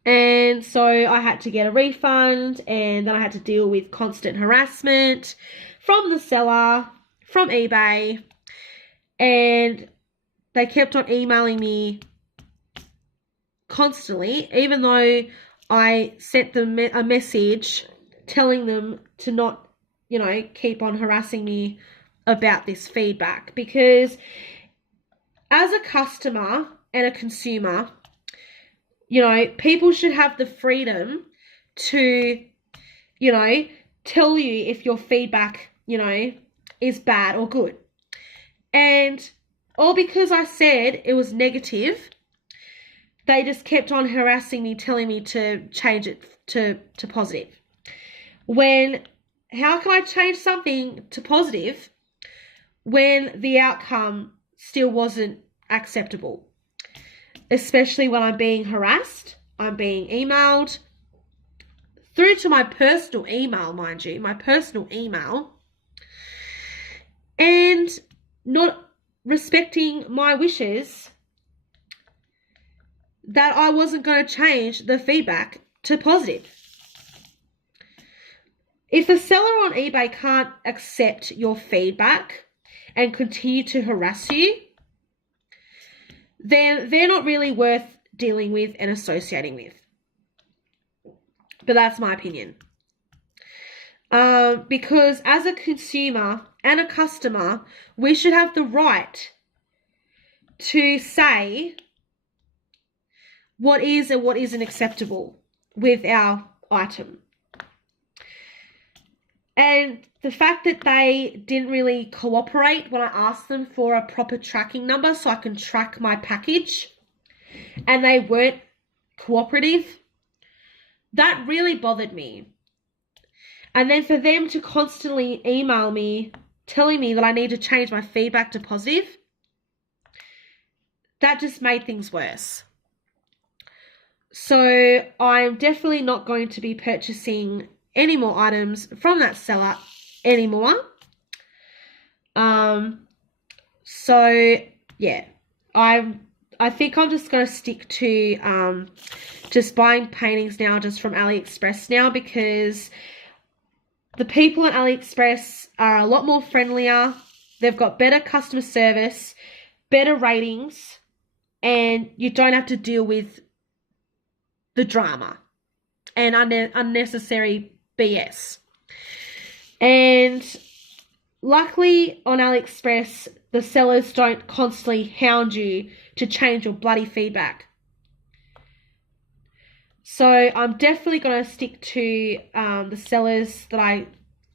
And so I had to get a refund, and then I had to deal with constant harassment from the seller, from eBay, and they kept on emailing me constantly, even though I sent them a message telling them to not, you know, keep on harassing me about this feedback. Because as a customer and a consumer, you know, people should have the freedom to, you know, tell you if your feedback, you know, is bad or good. And all because I said it was negative, they just kept on harassing me, telling me to change it to positive. When, how can I change something to positive when the outcome still wasn't acceptable? Especially when I'm being harassed, I'm being emailed through to my personal email, mind you, my personal email, and not respecting my wishes that I wasn't going to change the feedback to positive. If a seller on eBay can't accept your feedback and continue to harass you, then they're not really worth dealing with and associating with. But that's my opinion. Because as a consumer and a customer, we should have the right to say what is and what isn't acceptable with our item. And the fact that they didn't really cooperate when I asked them for a proper tracking number so I can track my package, and they weren't cooperative, that really bothered me. And then for them to constantly email me telling me that I need to change my feedback to positive, that just made things worse. So I'm definitely not going to be purchasing any more items from that seller anymore. So yeah, I think I'm just going to stick to just buying paintings now just from AliExpress now, because the people on AliExpress are a lot more friendlier. They've got better customer service, better ratings, and you don't have to deal with the drama and unnecessary BS. And luckily on AliExpress, the sellers don't constantly hound you to change your bloody feedback. So I'm definitely going to stick to the sellers that I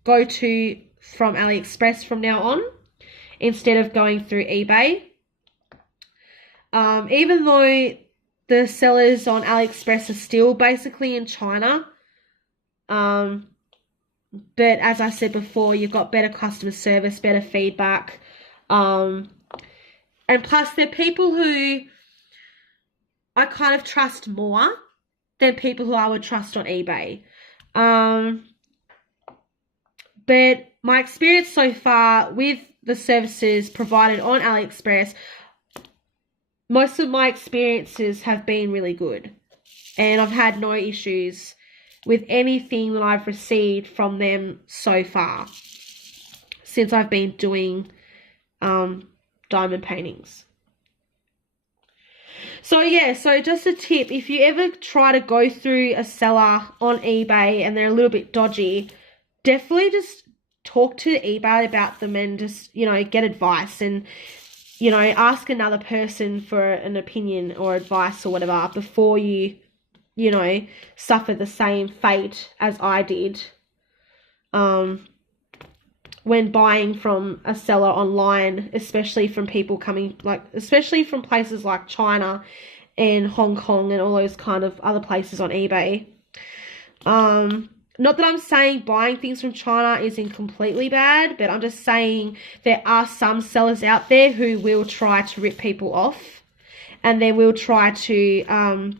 go to from AliExpress from now on, instead of going through eBay. Even though the sellers on AliExpress are still basically in China, but as I said before, you've got better customer service, better feedback, and plus they're people who I kind of trust more than people who I would trust on eBay. But my experience so far with the services provided on AliExpress, most of my experiences have been really good, and I've had no issues with anything that I've received from them so far since I've been doing diamond paintings. So yeah, so just a tip, if you ever try to go through a seller on eBay and they're a little bit dodgy, definitely just talk to eBay about them and just, you know, get advice and, you know, ask another person for an opinion or advice or whatever before you know, suffer the same fate as I did when buying from a seller online, especially from people coming, especially from places like China and Hong Kong and all those kind of other places on eBay. Not that I'm saying buying things from China isn't completely bad, but I'm just saying there are some sellers out there who will try to rip people off, and they will try to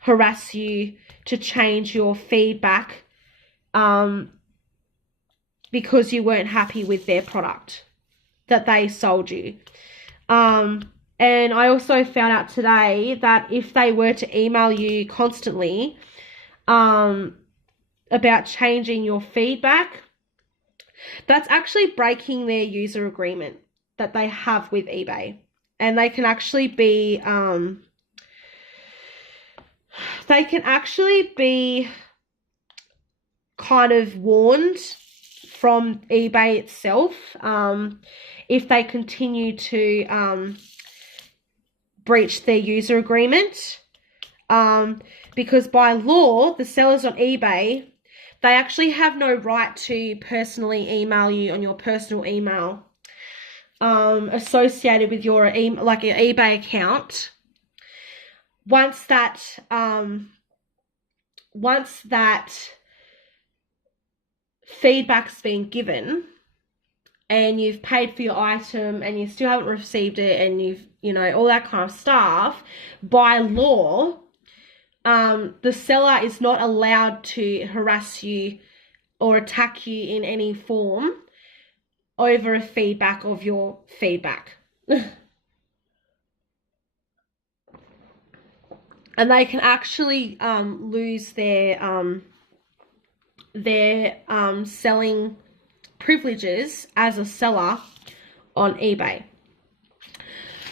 harass you to change your feedback because you weren't happy with their product that they sold you. And I also found out today that if they were to email you constantly about changing your feedback, that's actually breaking their user agreement that they have with eBay. and they can actually be kind of warned from eBay itself if they continue to breach their user agreement, because by law, the sellers on eBay, they actually have no right to personally email you on your personal email associated with your like your eBay account. Once that feedback's been given and you've paid for your item and you still haven't received it, and you've, you know, all that kind of stuff, by law, the seller is not allowed to harass you or attack you in any form over a feedback of your feedback. And they can actually lose their selling privileges as a seller on eBay.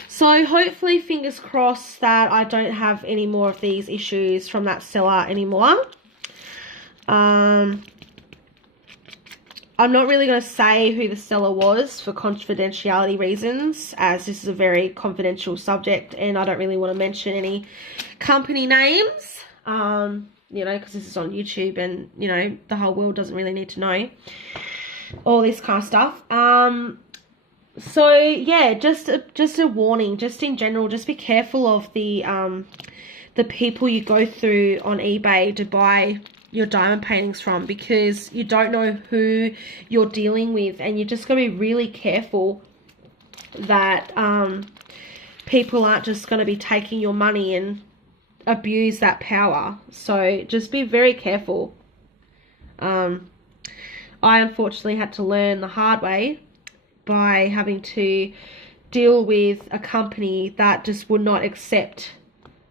So hopefully, fingers crossed, that I don't have any more of these issues from that seller anymore. I'm not really going to say who the seller was for confidentiality reasons, as this is a very confidential subject and I don't really want to mention any company names, you know, because this is on YouTube and, you know, the whole world doesn't really need to know all this kind of stuff. So yeah, just a warning, just in general, just be careful of the people you go through on eBay to buy your diamond paintings from, because you don't know who you're dealing with, and you just got to be really careful that people aren't just going to be taking your money and abuse that power. So just be very careful. I unfortunately had to learn the hard way by having to deal with a company that just would not accept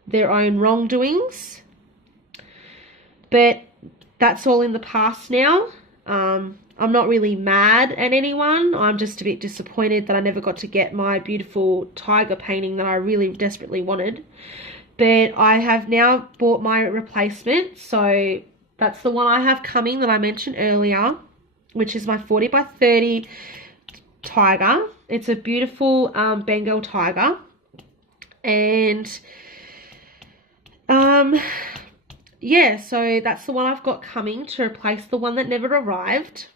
their own wrongdoings. But that's all in the past now. I'm not really mad at anyone. I'm just a bit disappointed that I never got to get my beautiful tiger painting that I really desperately wanted. But I have now bought my replacement. So that's the one I have coming that I mentioned earlier, which is my 40 by 30 tiger. It's a beautiful Bengal tiger. And yeah, so that's the one I've got coming to replace the one that never arrived.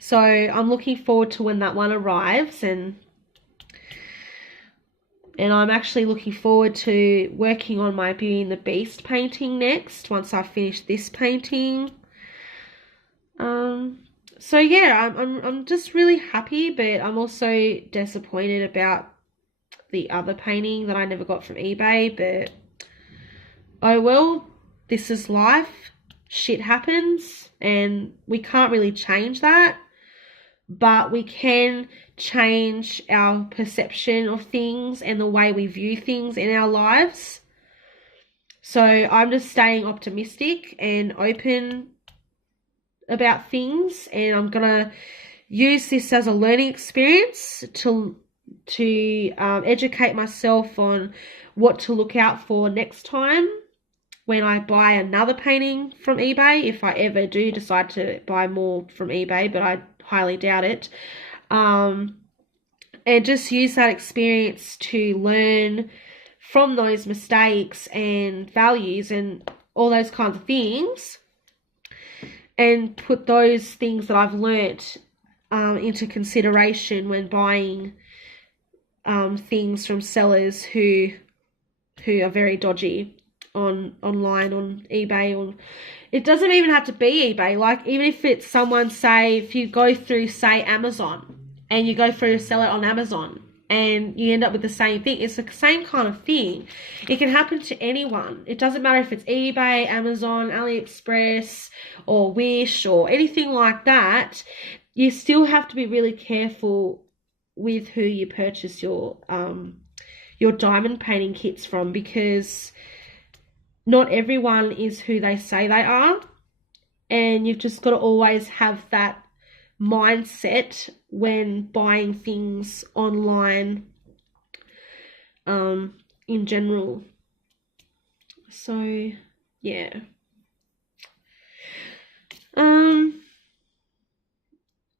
So I'm looking forward to when that one arrives, and I'm actually looking forward to working on my Beauty and the Beast painting next, once I finish this painting. So yeah, I'm just really happy, but I'm also disappointed about the other painting that I never got from eBay. But oh well, this is life. Shit happens, and we can't really change that, but we can change our perception of things and the way we view things in our lives. So I'm just staying optimistic and open about things, and I'm gonna use this as a learning experience to educate myself on what to look out for next time when I buy another painting from eBay, if I ever do decide to buy more from eBay, but I highly doubt it. And just use that experience to learn from those mistakes and values and all those kinds of things, and put those things that I've learnt into consideration when buying things from sellers who are very dodgy online on eBay. Or it doesn't even have to be eBay. Like, even if it's someone, say, if you go through, say, Amazon, and you go through a seller on Amazon and you end up with the same thing, it's the same kind of thing. It can happen to anyone. It doesn't matter if it's eBay, Amazon, AliExpress, or Wish, or anything like that. You still have to be really careful with who you purchase your diamond painting kits from, because not everyone is who they say they are, and you've just got to always have that mindset when buying things online in general. So yeah.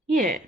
Yeah.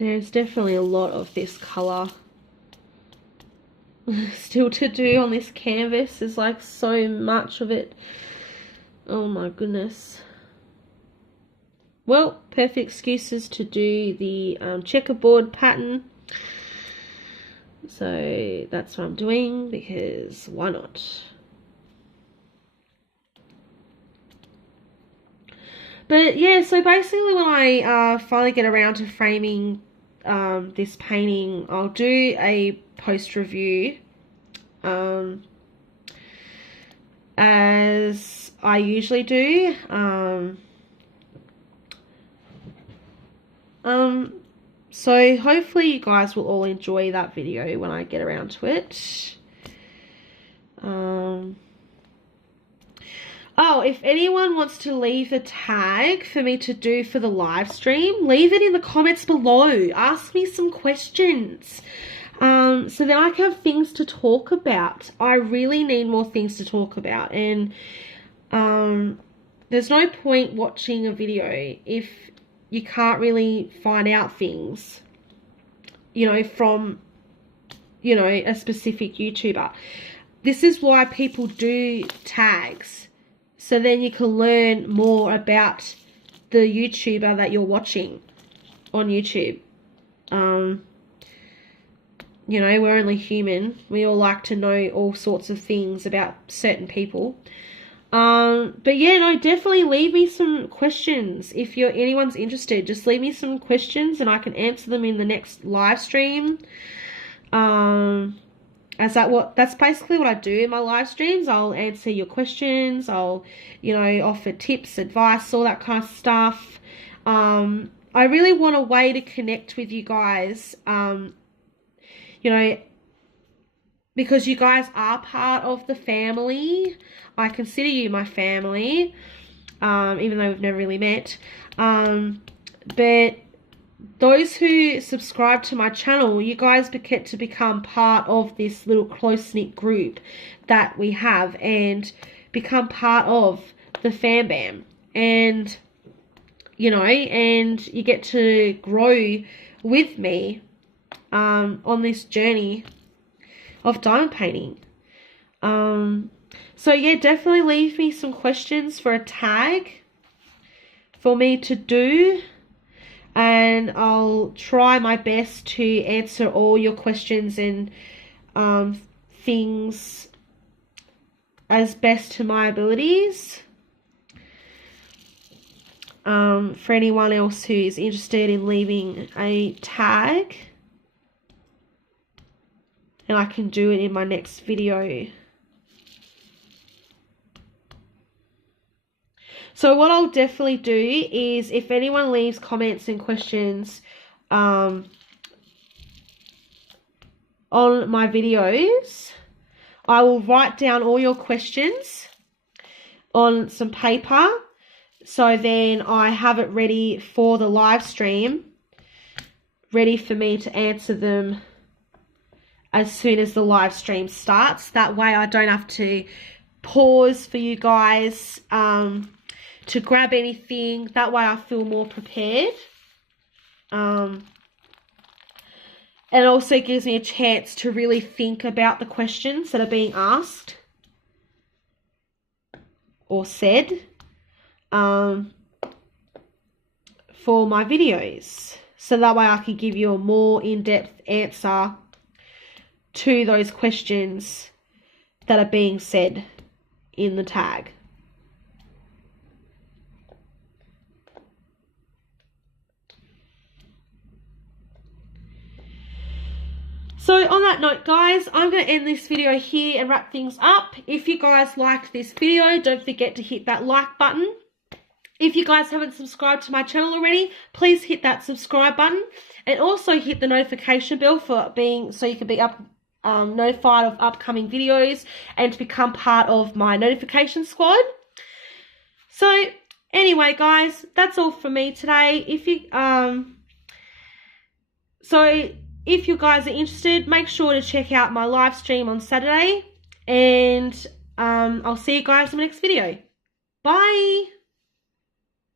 There's definitely a lot of this colour still to do on this canvas. There's like so much of it. Oh my goodness. Well, perfect excuses to do the checkerboard pattern. So that's what I'm doing, because why not? But yeah, so basically when I finally get around to framing this painting, I'll do a post review as I usually do. So hopefully you guys will all enjoy that video when I get around to it. Oh, if anyone wants to leave a tag for me to do for the live stream, leave it in the comments below. Ask me some questions. So then I can have things to talk about. I really need more things to talk about. And there's no point watching a video if you can't really find out things, you know, from, you know, a specific YouTuber. This is why people do tags. So then you can learn more about the YouTuber that you're watching on YouTube. You know, we're only human. We all like to know all sorts of things about certain people. But yeah, no, definitely leave me some questions. If anyone's interested, just leave me some questions and I can answer them in the next live stream. That's basically what I do in my live streams. I'll answer your questions. I'll, you know, offer tips, advice, all that kind of stuff. I really want a way to connect with you guys, you know, because you guys are part of the family. I consider you my family, even though we've never really met. But those who subscribe to my channel, you guys get to become part of this little close-knit group that we have and become part of the Fam Bam. And, you know, and you get to grow with me on this journey of diamond painting. So yeah, definitely leave me some questions for a tag for me to do, and I'll try my best to answer all your questions and things as best to my abilities. For anyone else who is interested in leaving a tag, and I can do it in my next video. So what I'll definitely do is, if anyone leaves comments and questions on my videos, I will write down all your questions on some paper, so then I have it ready for the live stream, ready for me to answer them as soon as the live stream starts. That way I don't have to pause for you guys to grab anything. That way I feel more prepared. It also gives me a chance to really think about the questions that are being asked or said for my videos. So that way I can give you a more in-depth answer to those questions that are being said in the tag. So on that note, guys, I'm going to end this video here and wrap things up. If you guys liked this video, don't forget to hit that like button. If you guys haven't subscribed to my channel already, please hit that subscribe button, and also hit the notification bell so you can be notified of upcoming videos and to become part of my notification squad. So anyway, guys, that's all for me today. If you guys are interested, make sure to check out my live stream on Saturday, and I'll see you guys in the next video. Bye!